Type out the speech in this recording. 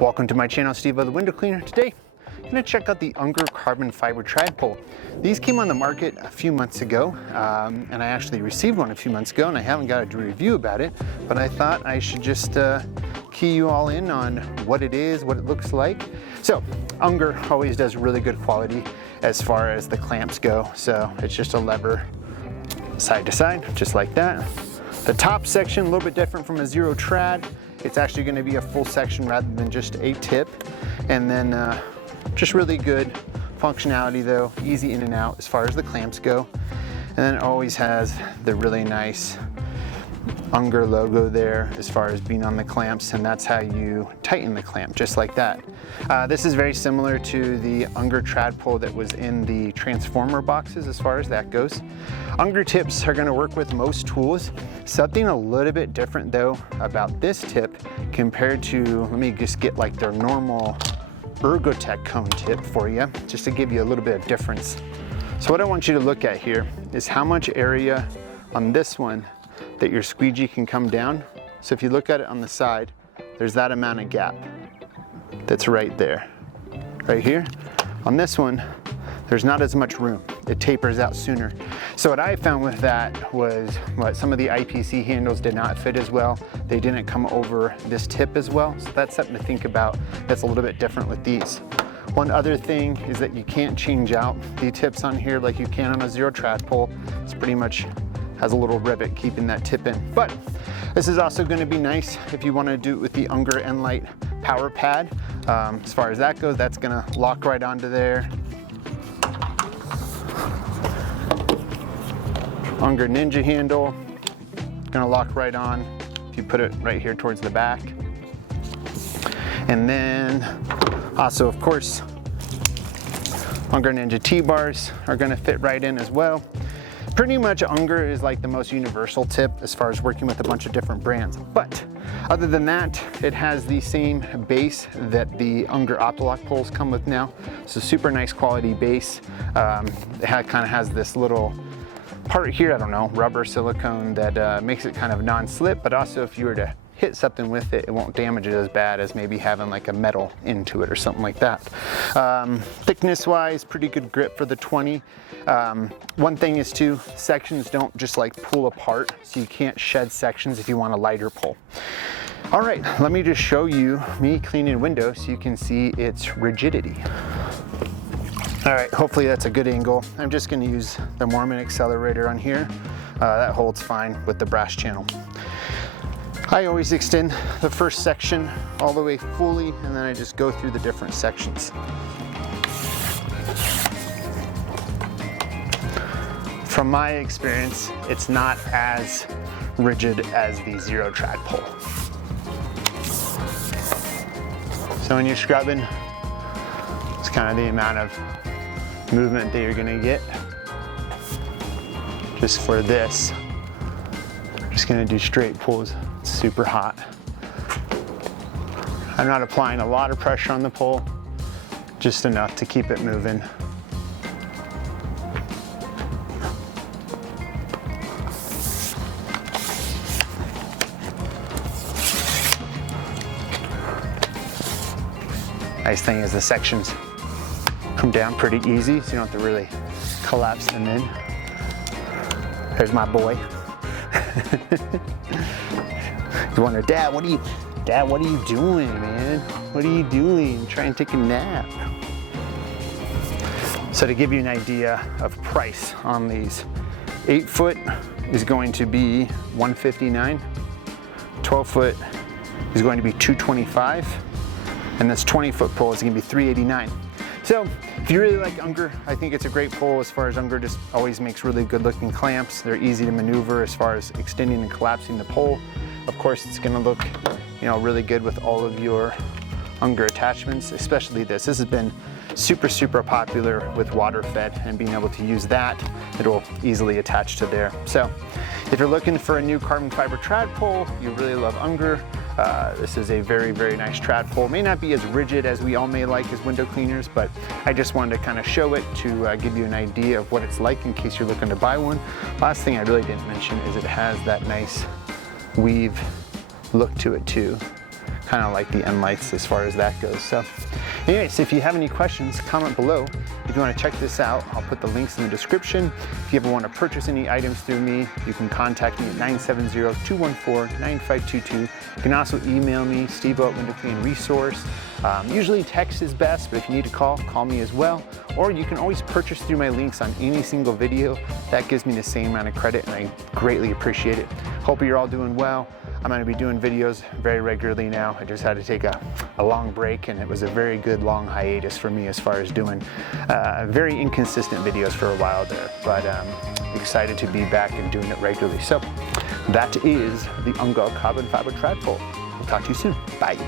Welcome to my channel, steveO the window cleaner. Today, I'm going to check out the Unger Carbon fiber trad pole. These came on the market a few months ago, and I actually received one a few months ago, and I haven't got a review about it, but I thought I should just key you all in on what it is, what it looks like. So, Unger always does really good quality as far as the clamps go, so it's just a lever side to side, just like that. The top section, a little bit different from a zero trad. It's actually going to be a full section rather than just a tip. And then just really good functionality though, easy in and out as far as the clamps go. And then it always has the really nice Unger logo there as far as being on the clamps, and that's how you tighten the clamp, just like that. This is very similar to the Unger trad pole that was in the transformer boxes as far as that goes. Unger tips are going to work with most tools. Something a little bit different though about this tip compared to, let me just get like their normal Ergotech cone tip for you, just to give you a little bit of difference. So what I want you to look at here is how much area on this one that your squeegee can come down. So if you look at it on the side, there's that amount of gap that's right there. Right here. On this one, there's not as much room. It tapers out sooner. So what I found with that was what some of the IPC handles did not fit as well. They didn't come over this tip as well. So that's something to think about. That's a little bit different with these. One other thing is that you can't change out the tips on here like you can on a zero trad pole. It's pretty much has a little rivet keeping that tip in. But this is also going to be nice if you want to do it with the Unger Enlight power pad. As far as that goes, that's going to lock right onto there. Unger Ninja handle, going to lock right on if you put it right here towards the back. And then also, of course, Unger Ninja T-bars are going to fit right in as well. Pretty much Unger is like the most universal tip as far as working with a bunch of different brands. But other than that, it has the same base that the Unger Optilock poles come with now. So super nice quality base. It kind of has this little part here, I don't know, rubber silicone that makes it kind of non-slip, but also if you were to hit something with it, it won't damage it as bad as maybe having like a metal into it or something like that. Thickness wise, pretty good grip for the 20. One thing is too, sections don't just like pull apart, so you can't shed sections if you want a lighter pull. All right, let me just show you me cleaning windows so you can see its rigidity. All right, hopefully that's a good angle. I'm just gonna use the Mormon accelerator on here. That holds fine with the brass channel. I always extend the first section all the way fully, and then I just go through the different sections. From my experience, it's not as rigid as the zero trad pole. So when you're scrubbing, it's kind of the amount of movement that you're gonna get. Just for this, I'm just gonna do straight pulls. It's super hot. I'm not applying a lot of pressure on the pole, just enough to keep it moving. Nice thing is the sections come down pretty easy, so you don't have to really collapse them in. There's my boy. You wonder, Dad, what are you doing, man? What are you doing? Try and take a nap. So to give you an idea of price on these, 8 foot is going to be $159. 12 foot is going to be $225. And this 20-foot pole is gonna be $389. So if you really like Unger, I think it's a great pole as far as Unger just always makes really good looking clamps. They're easy to maneuver as far as extending and collapsing the pole. Of course, it's gonna look, really good with all of your Unger attachments, especially this. This has been super, super popular with water fed, and being able to use that, it'll easily attach to there. So if you're looking for a new carbon fiber trad pole, you really love Unger, this is a very, very nice trad pole. May not be as rigid as we all may like as window cleaners, but I just wanted to kind of show it to give you an idea of what it's like in case you're looking to buy one. Last thing I really didn't mention is it has that nice weave look to it too. kind of like the end lights as far as that goes. So anyways, if you have any questions, comment below. If you want to check this out, I'll put the links in the description. If you ever want to purchase any items through me, you can contact me at 970-214-9522. You can also email me, steveO at Window Clean Resource. Usually text is best, but if you need to call me as well. Or you can always purchase through my links on any single video. That gives me the same amount of credit, and I greatly appreciate it. Hope you're all doing well. I'm going to be doing videos very regularly now. I just had to take a long break, and it was a very good long hiatus for me as far as doing very inconsistent videos for a while there. But excited to be back and doing it regularly. So that is the Unger Carbon Fiber Tripod. We'll talk to you soon. Bye.